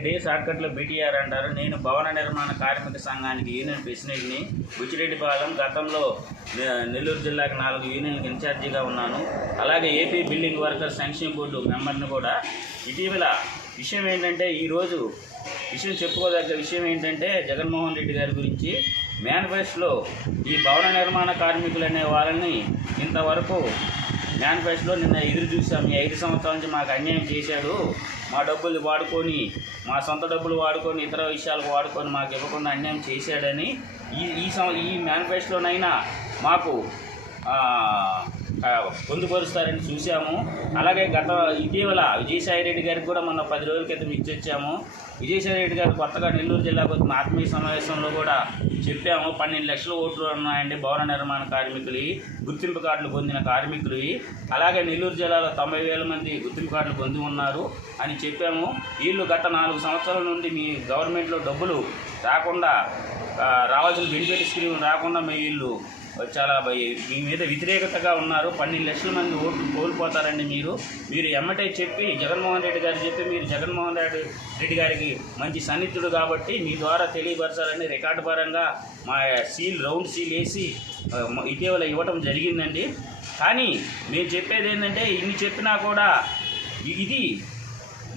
Buchi Reddy షార్ట్కట్లో BTR అంటారు. నేను భవన నిర్మాణ కార్మిక సంఘానికి యూనియన్ ప్రెసిడెంట్ని బుచ్చిరెడ్డిపాలెం గతంలో నెల్లూరు జిల్లాకి నాలుగు యూనియన్కి ఇన్ఛార్జిగా ఉన్నాను. అలాగే ఏపీ బిల్డింగ్ వర్కర్ సంక్షేమ బోర్డు మెంబర్ని కూడా. ఇటీవల విషయం ఏంటంటే ఈరోజు విషయం చెప్పుకోదగ్గ విషయం ఏంటంటే జగన్మోహన్ రెడ్డి గారి గురించి మేనిఫెస్టోలో ఈ భవన నిర్మాణ కార్మికులు అనే వాళ్ళని ఇంతవరకు మేనిఫెస్టోలో నిన్న ఎదురు చూసాం ఈ ఐదు సంవత్సరాల నుంచి మాకు అన్యాయం చేశాడు. మా డబ్బులు వాడుకొని మా సొంత డబ్బులు వాడుకొని ఇతర విషయాలకు వాడుకొని మాకు ఇవ్వకుండా అన్యాయం చేశాడని ఈ ఈ సం ఈ మేనిఫెస్టోనైనా మాకు పొందుపరుస్తారని చూసాము అలాగే గత ఇటీవల విజయసాయి రెడ్డి గారికి కూడా మొన్న పది రోజుల క్రితం ఇచ్చొచ్చాము. విజయసాయి రెడ్డి గారు కొత్తగా నెల్లూరు జిల్లాకు వచ్చిన ఆత్మీయ సమావేశంలో కూడా చెప్పాము పన్నెండు లక్షల ఓట్లు ఉన్నాయండి భవన నిర్మాణ కార్మికులు గుర్తింపు కార్డులు పొందిన కార్మికులు అలాగే నెల్లూరు జిల్లాలో తొంభై వేల మంది గుర్తింపు కార్డులు పొంది ఉన్నారు అని చెప్పాము. వీళ్ళు గత నాలుగు సంవత్సరాల నుండి మీ గవర్నమెంట్లో డబ్బులు రాకుండా రావాల్సిన బెనిఫిట్ స్కీమ్ రాకుండా మీ వీళ్ళు చాలా మీ మీద వ్యతిరేకతగా ఉన్నారు. పన్నెండు లక్షల మంది ఓట్లు కోల్పోతారండి మీరు. మీరు ఎమ్మటే చెప్పి జగన్మోహన్ రెడ్డి గారు చెప్పి మీరు జగన్మోహన్ రెడ్డి రెడ్డి గారికి మంచి సన్నిహితుడు కాబట్టి మీ ద్వారా తెలియపరచాలని రికార్డు పరంగా మా సీల్ రౌండ్ సీల్ వేసి ఇటీవల ఇవ్వటం జరిగిందండి. కానీ మేము చెప్పేది ఏంటంటే ఇన్ని చెప్పినా కూడా ఇది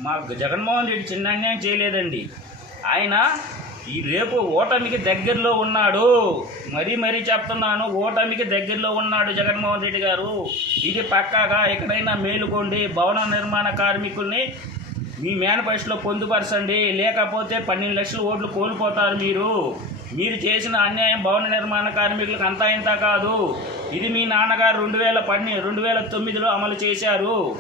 మా జగన్మోహన్ రెడ్డి చిన్న అన్యాయం చేయలేదండి. ఆయన ఈ రేపు ఓటమికి దగ్గరలో ఉన్నాడు. మరీ మరీ చెప్తున్నాను ఓటమికి దగ్గరలో ఉన్నాడు జగన్మోహన్ రెడ్డి గారు. ఇది పక్కాగా ఎక్కడైనా మేలుకోండి. భవన నిర్మాణ కార్మికుల్ని మీ మేనిఫెస్టోలో పొందుపరచండి. లేకపోతే పన్నెండు లక్షల ఓట్లు కోల్పోతారు మీరు. మీరు చేసిన అన్యాయం భవన నిర్మాణ కార్మికులకు అంతా ఇంత కాదు. ఇది మీ నాన్నగారు రెండు వేల పన్నె రెండు వేల తొమ్మిదిలో అమలు చేశారు.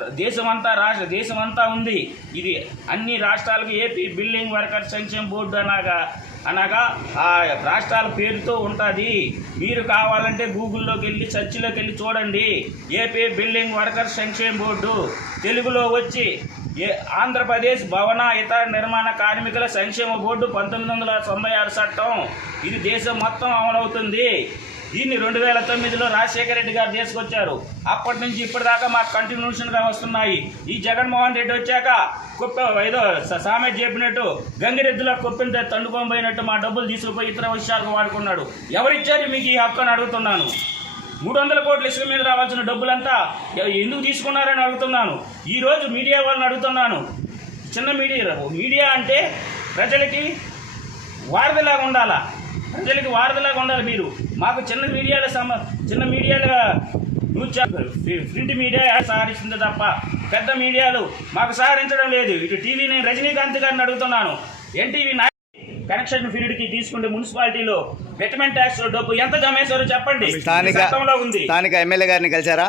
దేశమంతా రాష్ట్ర దేశమంతా ఉంది. ఇది అన్ని రాష్ట్రాలకు ఏపీ బిల్డింగ్ వర్కర్ సంక్షేమ బోర్డు అనగా అనగా ఆ రాష్ట్రాల పేరుతో ఉంటుంది. మీరు కావాలంటే గూగుల్లోకి వెళ్ళి సెర్చ్లోకి వెళ్ళి చూడండి. ఏపీ బిల్డింగ్ వర్కర్ సంక్షేమ బోర్డు. తెలుగులో వచ్చి ఏ ఆంధ్రప్రదేశ్ భవన ఇతర నిర్మాణ కార్మికుల సంక్షేమ బోర్డు పంతొమ్మిది వందల తొంభై ఆరు చట్టం. ఇది దేశం మొత్తం అమలవుతుంది. దీన్ని రెండు వేల తొమ్మిదిలో రాజశేఖర రెడ్డి గారు తీసుకొచ్చారు అప్పటి నుంచి ఇప్పటిదాకా మాకు కంటిన్యూషన్గా వస్తున్నాయి. ఈ జగన్మోహన్ రెడ్డి వచ్చాక కుప్ప ఏదో స- చెప్పినట్టు గంగిరెద్దులో కుప్పిన తండుకొని పోయినట్టు మా డబ్బులు తీసుకుపోయి ఇతర విషయాలకు వాడుకున్నాడు. ఎవరిచ్చారు మీకు ఈ హక్కు అని అడుగుతున్నాను. మూడు వందల కోట్ల ఇసుక మీద రావాల్సిన డబ్బులంతా ఎందుకు తీసుకున్నారని అడుగుతున్నాను. ఈరోజు మీడియా వాళ్ళని అడుగుతున్నాను. చిన్న మీడియా మీడియా అంటే ప్రజలకి వారధిలాగా ఉండాలా? ప్రజలకి వారధిలాగా ఉండాలి మీరు. మాకు చిన్న మీడియాల సమ చిన్న మీడియాల న్యూస్ ప్రింట్ మీడియా సహకరిస్తుంది తప్ప పెద్ద మీడియాలు మాకు సహకరించడం లేదు. ఇటు టీవీ నేను రజనీకాంత్ గారిని అడుగుతున్నాను. ఎన్టీవీ నాయ కనెక్షన్ ఫీల్డ్కి తీసుకుంటే మున్సిపాలిటీలో బెటర్మెంట్ ట్యాక్స్ డబ్బు ఎంత జమ చేశారో చెప్పండి స్థానిక ఉంది. స్థానిక ఎమ్మెల్యే గారిని కలిశారా?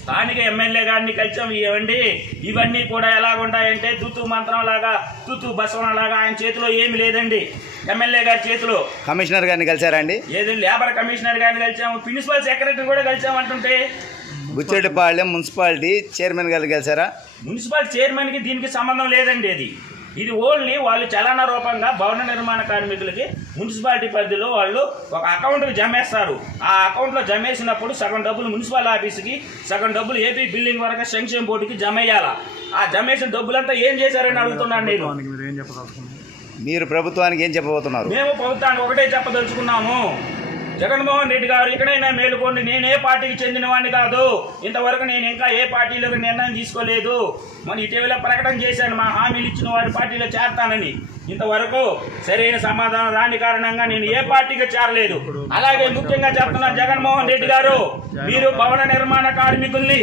స్థానిక ఎమ్మెల్యే గారిని కలిసాం ఇవ్వండి. ఇవన్నీ కూడా ఎలాగుంటాయంటే తుతు మంత్రం లాగా తుతు బసవన లాగా ఆయన చేతిలో ఏమి లేదండి. ఎమ్మెల్యే గారి చేతిలో. కమిషనర్ గారిని కలిశారా అండి ఏదో లేబర్ కమిషనర్ గారిని కలిసాము ప్రిన్సిపల్ సెక్రటరీ కూడా కలిసామంటుంటే బుచ్చిరెడ్డిపాళెం మున్సిపాలిటీ చైర్మన్ గారిని కలిశారా? మున్సిపల్ చైర్మన్కి దీనికి సంబంధం లేదండి అది ఇది ఓన్లీ వాళ్ళు చలన రూపంగా భవన నిర్మాణ కార్మికులకి మున్సిపాలిటీ పరిధిలో వాళ్ళు ఒక అకౌంట్కి జమేస్తారు. ఆ అకౌంట్లో జమేసినప్పుడు సగం డబ్బులు మున్సిపల్ ఆఫీస్కి సగం డబ్బులు ఏపీ బిల్డింగ్ వరకు సంక్షేమ బోర్డుకి జమేయాల? ఆ జమేసిన డబ్బులంతా ఏం చేశారని అడుగుతున్నాను నేను. మీరు ప్రభుత్వానికి ఏం చెప్పబోతున్నారు? మేము ప్రభుత్వానికి ఒకటే చెప్పదలుచుకున్నాము. జగన్మోహన్ రెడ్డి గారు ఇక్కడైనా మేలుకోండి. నేను ఏ పార్టీకి చెందినవాడిని కాదు. ఇంతవరకు నేను ఇంకా ఏ పార్టీలకు నిర్ణయం తీసుకోలేదు. మన ఇటీవల ప్రకటన చేశాను. మా హామీలు ఇచ్చిన వారి పార్టీలో చేరతానని. ఇంతవరకు సరైన సమాధానం రాని కారణంగా నేను ఏ పార్టీకి చేరలేదు. అలాగే ముఖ్యంగా చెప్తున్నా జగన్మోహన్ రెడ్డి గారు మీరు భవన నిర్మాణ కార్మికుల్ని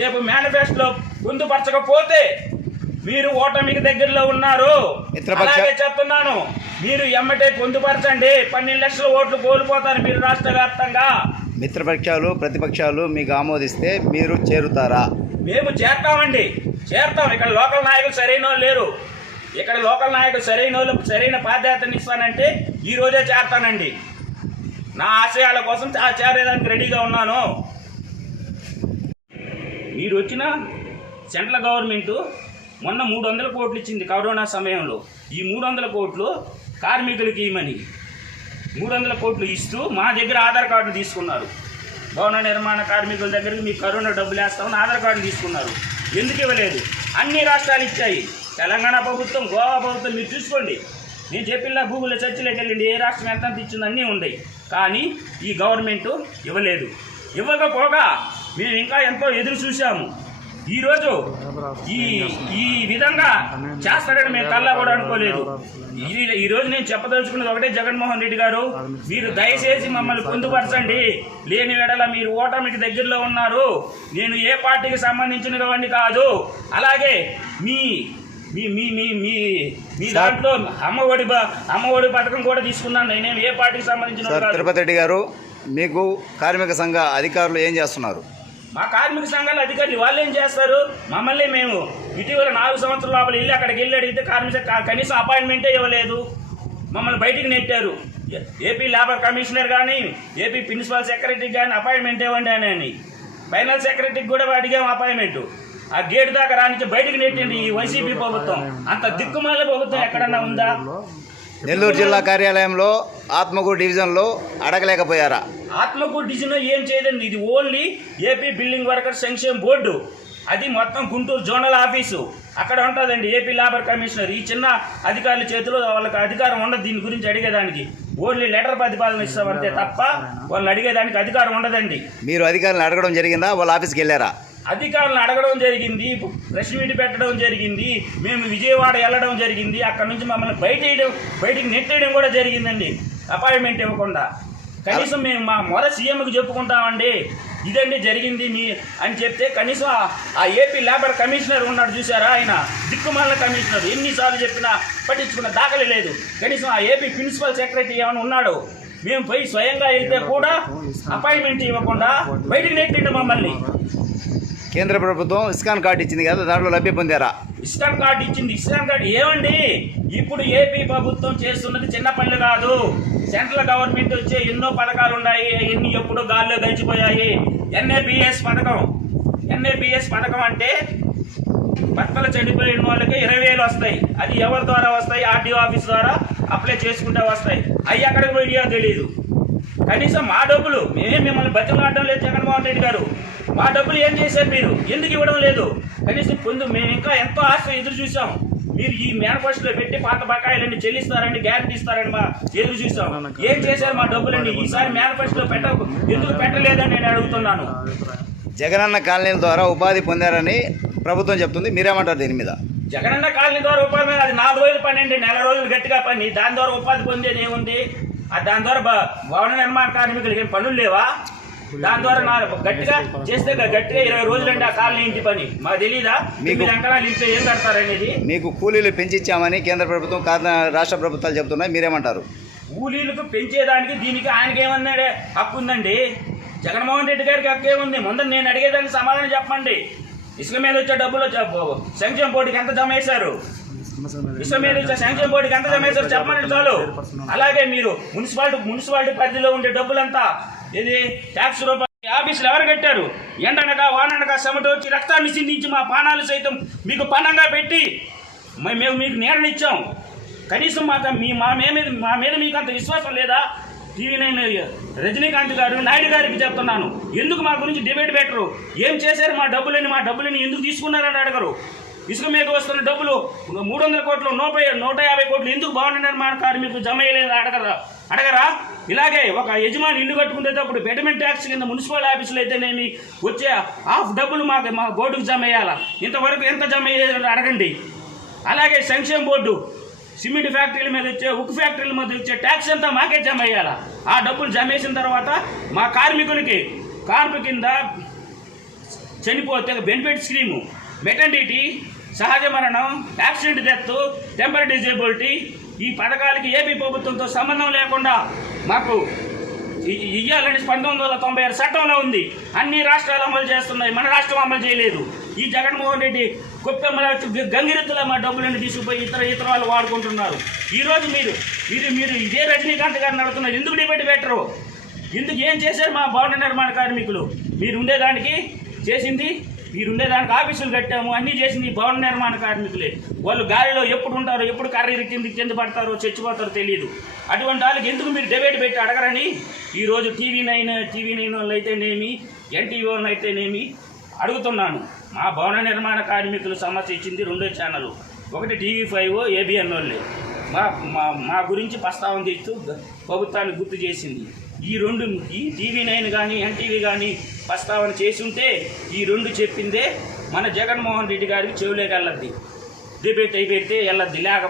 రేపు మేనిఫెస్టోలో పొందుపరచకపోతే మీరు ఓటమికి దగ్గరలో ఉన్నారు. అలాగే చెప్తున్నాను. మీరు ఎమ్మటే పొందుపరచండి. పన్నెండు లక్షల ఓట్లు కోల్పోతారు మీరు రాష్ట్ర వ్యాప్తంగా. మిత్రపక్షాలు ప్రతిపక్షాలు మీకు ఆమోదిస్తే మీరు చేరుతారా? మేము చేరతామండి చేరతాం ఇక్కడ లోకల్ నాయకులు సరైన వాళ్ళు లేరు. ఇక్కడ లోకల్ నాయకులు సరైన వాళ్ళు సరైన బాధ్యతని ఇస్తానంటే ఈ రోజే చేరతానండి నా ఆశయాల కోసం చేరేదానికి రెడీగా ఉన్నాను. మీరు వచ్చిన సెంట్రల్ గవర్నమెంట్ మొన్న మూడు వందల కోట్లు ఇచ్చింది కరోనా సమయంలో. ఈ మూడు వందల కోట్లు కార్మికులకి ఇవ్వమని మూడు వందల కోట్లు ఇస్తూ మా దగ్గర ఆధార్ కార్డు తీసుకున్నారు. భవన నిర్మాణ కార్మికుల దగ్గరికి మీ కరోనా డబ్బులు వేస్తామని ఆధార్ కార్డు తీసుకున్నారు. ఎందుకు ఇవ్వలేదు? అన్ని రాష్ట్రాలు ఇచ్చాయి. తెలంగాణ ప్రభుత్వం గోవా ప్రభుత్వం మీరు చూసుకోండి. నేను చెప్పిన గూగుల్లో చర్చలోకి వెళ్ళండి ఏ రాష్ట్రం ఎంత ఎంత ఇచ్చింది అన్నీ ఉన్నాయి. కానీ ఈ గవర్నమెంట్ ఇవ్వలేదు. ఇవ్వకపోగా మేము ఇంకా ఎంతో ఎదురు చూసాము ఈరోజు ఈ ఈ విధంగా చేస్తాడని మేము కల్లా కూడా అనుకోలేదు. ఈ రోజు నేను చెప్పదలుచుకున్నది ఒకటే జగన్మోహన్ రెడ్డి గారు మీరు దయచేసి మమ్మల్ని పొందుపరచండి. లేని వేళల మీరు ఓటమికి దగ్గరలో ఉన్నారు. నేను ఏ పార్టీకి సంబంధించిన వాడిని కాదు. అలాగే మీ మీ మీ మీ మీ మీ దాంట్లో అమ్మఒడి అమ్మఒడి పథకం కూడా తీసుకున్నాను. నేను ఏ పార్టీకి సంబంధించిన తిరుపతి రెడ్డి గారు మీకు కార్మిక సంఘ అధికారులు ఏం చేస్తున్నారు? మా కార్మిక సంఘాల అధికారులు వాళ్ళు ఏం చేస్తారు? మమ్మల్ని మేము ఇటీవల నాలుగు సంవత్సరాల లోపల వెళ్ళి అక్కడికి వెళ్ళి అడిగితే కార్మిక కనీసం అపాయింట్మెంటే ఇవ్వలేదు. మమ్మల్ని బయటికి నెట్టారు. ఏ- ఏపీ లేబర్ కమిషనర్ కానీ ఏపీ ప్రిన్సిపల్ సెక్రటరీ కానీ అపాయింట్మెంట్ ఇవ్వండి అని అని. ఫైనల్ సెక్రటరీకి కూడా అడిగాం అపాయింట్మెంట్ ఆ గేట్ దాకా రానిచ్చి బయటికి నెట్టింది ఈ వైసీపీ ప్రభుత్వం. అంత దిక్కుమాల ప్రభుత్వం ఎక్కడన్నా ఉందా? నెల్లూరు జిల్లా కార్యాలయంలో ఆత్మకూరు డివిజన్లో అడగలేకపోయారా? ఆత్మకూరు డివిజన్ ఏం చేయదండి ఇది ఓన్లీ ఏపీ బిల్డింగ్ వర్కర్ సంక్షేమ బోర్డు. అది మొత్తం గుంటూరు జోనల్ ఆఫీసు. అక్కడ ఉంటుందండి ఏపీ లేబర్ కమిషనర్. ఈ చిన్న అధికారుల చేతిలో వాళ్ళకి అధికారం ఉండదు దీని గురించి అడిగేదానికి. ఓన్లీ లెటర్ ప్రతిపాదన ఇస్తామంతే తప్ప వాళ్ళు అడిగేదానికి అధికారం ఉండదండి. మీరు అధికారులను అడగడం జరిగిందా? వాళ్ళ ఆఫీస్కి వెళ్ళారా? అధికారులను అడగడం జరిగింది ప్రెస్ మీట్ పెట్టడం జరిగింది మేము విజయవాడ వెళ్ళడం జరిగింది అక్కడ నుంచి మమ్మల్ని బయట వేయడం బయటికి నెట్టేయడం కూడా జరిగిందండి. అపాయింట్మెంట్ ఇవ్వకుండా. కనీసం మేము మా మొర సీఎంకి చెప్పుకుంటామండి ఇదండి జరిగింది మీ అని చెప్తే కనీసం ఆ- ఏపీ లేబర్ కమిషనర్ ఉన్నాడు చూసారా ఆయన? దిక్కుమాల కమిషనర్. ఎన్నిసార్లు చెప్పినా పట్టించుకున్న దాఖలే లేదు. కనీసం ఆ ఏపీ ప్రిన్సిపల్ సెక్రటరీ ఏమైనా ఉన్నాడు? మేము పోయి స్వయంగా వెళ్తే కూడా అపాయింట్మెంట్ ఇవ్వకుండా బయటికి నెట్టిండు మమ్మల్ని. కేంద్ర ప్రభుత్వం ఇస్కాన్ కార్డు ఇచ్చింది కదా దాంట్లో లబ్ధి పొందారా? ఇస్కాన్ కార్డు ఇచ్చింది ఇస్కాన్ కార్డు ఏమండి? ఇప్పుడు ఏపీ ప్రభుత్వం చేస్తున్నది చిన్న పనులు కాదు. సెంట్రల్ గవర్నమెంట్ వచ్చే ఎన్నో పథకాలు ఉన్నాయి ఎన్ని ఎప్పుడు గాల్లో గడిచిపోయాయి. ఎన్ఏబిఎస్ పథకం. ఎన్ఏబిఎస్ పథకం అంటే భర్తలు చనిపోయిన వాళ్ళకి ఇరవై వేలు వస్తాయి. అది ఎవరి ద్వారా వస్తాయి? ఆర్డీఓ ఆఫీస్ ద్వారా అప్లై చేసుకుంటే వస్తాయి. అవి ఎక్కడికి పోయినాయో తెలియదు కనీసం మా డబ్బులు మేమే మిమ్మల్ని బతిమలాడడం లేదు జగన్మోహన్ రెడ్డి గారు. మా డబ్బులు ఏం చేశారు మీరు? ఎందుకు ఇవ్వడం లేదు? కనీసం పొందు మేము ఇంకా ఎంతో ఆశ ఎదురు చూసాం మీరు ఈ మేనిఫెస్టోలో పెట్టి పాత బకాయిలన్నీ చెల్లిస్తారండి గ్యారెంటీ ఇస్తారని మా ఎదురు చూసాం ఏం చేశారు మా డబ్బులండి ఈసారి మేనిఫెస్టోలో పెట్ట ఎందుకు పెట్టలేదని నేను అడుగుతున్నాను. జగనన్న కాలనీల ద్వారా ఉపాధి పొందారని ప్రభుత్వం చెప్తుంది. మీరేమంటారు దీని మీద? జగనన్న కాలనీ ద్వారా ఉపాధి అది నాలుగు రోజులు పని అండి నెల రోజులు గట్టిగా పని. దాని ద్వారా ఉపాధి పొందేది ఏముంది? దాని ద్వారా భవన నిర్మాణ కార్మికులకి ఏం పనులు లేవా? దాని ద్వారా నా గట్టిగా చేస్తే గట్టిగా ఇరవై రోజులు అండి ఆ కాలనీ ఇంటి పని. మాకు తెలీదా? మీకు- అంకణాలు ఇంట్లో ఏం కడతారనేది మీకు కూలీలు పెంచిచ్చామని కేంద్ర ప్రభుత్వం రాష్ట్ర ప్రభుత్వాలు చెప్తున్నాయి మీరేమంటారు? కూలీలకు పెంచేదానికి దీనికి ఆయనకి ఏమన్నా హక్కు ఉందండి. జగన్మోహన్ రెడ్డి గారికి హక్కు ఏముంది? ముందర నేను అడిగేదానికి సమాధానం చెప్పండి. ఇసుక మీద వచ్చే డబ్బులు సంక్షేమ బోర్డుకి ఎంత జమ వేశారు ఇసుక మీద వచ్చే సంక్షేమ బోర్డుకి ఎంత జమ వేశారు చెప్పండి చాలు. అలాగే మీరు మున్సిపాలిటీ మున్సిపాలిటీ పరిధిలో ఉండే డబ్బులంతా ఇది ట్యాక్స్ రూపాయలు ఆఫీసులు ఎవరు కట్టారు? ఎండనగా వాననగా చెమట వచ్చి రక్తాన్ని సిందించి మా పానాలు సైతం మీకు పనంగా పెట్టి మే- మేము మీకు నేరనిచ్చాం కనీసం మాకు మీ మా మీద మా మీద మీకు అంత విశ్వాసం లేదా? టీవీ నైన్ రజనీకాంత్ గారు నాయుడు గారికి చెప్తున్నాను. ఎందుకు మా గురించి డిబేట్ పెట్టరు? ఏం చేశారు మా డబ్బులని? మా డబ్బులని ఎందుకు తీసుకున్నారని అడగరు. ఇసుక మీద వస్తున్న డబ్బులు మూడు వందల కోట్లు నూట నూట యాభై కోట్లు ఎందుకు భవన నిర్మాణ కార్మికులు జమ అయ్యలేదు అడగరా? అడగరా? ఇలాగే ఒక యజమాని ఇల్లు కట్టుకునేటప్పుడు బెటర్మెంట్ ట్యాక్స్ కింద మున్సిపల్ ఆఫీసులు అయితేనేమి వచ్చే హాఫ్ డబ్బులు మాకు మా బోర్డుకు జమ అయ్యాలా ఇంతవరకు ఎంత జమ అయ్యేది అడగండి. అలాగే సంక్షేమ బోర్డు సిమెంట్ ఫ్యాక్టరీల మీద వచ్చే ఉక్కు ఫ్యాక్టరీల మీద వచ్చే ట్యాక్స్ అంతా మాకే జమ అయ్యాలా ఆ డబ్బులు జమ వేసిన తర్వాత మా కార్మికులకి కార్మిక కింద చనిపోతే బెనిఫిట్ స్కీము మెటర్నిటీ సహజ మరణం యాక్సిడెంట్ డెత్ టెంపరీ డిజేబిలిటీ ఈ పథకాలకి ఏపీ ప్రభుత్వంతో సంబంధం లేకుండా మాకు ఇయ్యాలని పంతొమ్మిది వందల తొంభై ఆరు చట్టంలో ఉంది. అన్ని రాష్ట్రాలు అమలు చేస్తున్నాయి. మన రాష్ట్రం అమలు చేయలేదు. ఈ జగన్మోహన్ రెడ్డి కుప్పెమ్మల గంగిరెత్తుల మా డబ్బులను తీసుకుపోయి ఇతర ఇతర వాళ్ళు వాడుకుంటున్నారు. ఈరోజు మీరు మీరు మీరు ఇదే రజనీకాంత్ గారు నడుతున్నారు ఎందుకు డిబేట్ పెట్టరు? ఎందుకు ఏం చేశారు మా భవన నిర్మాణ కార్మికులు? మీరు ఉండేదానికి చేసింది మీరు ఉండేదానికి ఆఫీసులు కట్టాము అన్నీ చేసింది నీ భవన నిర్మాణ కార్మికులే. వాళ్ళు గాలిలో ఎప్పుడు ఉంటారో ఎప్పుడు కర్రీ కింద కింద పడతారో చచ్చిపోతారో తెలియదు అటువంటి వాళ్ళకి ఎందుకు మీరు డిబేట్ పెట్టి అడగరని? ఈరోజు టీవీ నైన్ టీవీ నైన్ వాళ్ళు అయితేనేమి ఎన్టీవీ వాళ్ళు అయితేనేమి అడుగుతున్నాను. మా భవన నిర్మాణ కార్మికులు సమస్య ఇచ్చింది రెండో ఛానల్. ఒకటి టీవీ ఫైవ్ ఏబిఎన్ వాళ్ళే. మా మా గురించి ప్రస్తావన తీస్తూ ప్రభుత్వాన్ని గుర్తు చేసింది. ఈ రెండు ఈ టీవీ నైన్ కానీ ఎన్టీవీ కానీ ప్రస్తావన చేసి ఉంటే ఈ రెండు చెప్పిందే మన జగన్మోహన్ రెడ్డి గారికి చెవులేకి వెళ్ళద్ది డిబేట్ అయిపోతే వెళ్ళద్ది లేక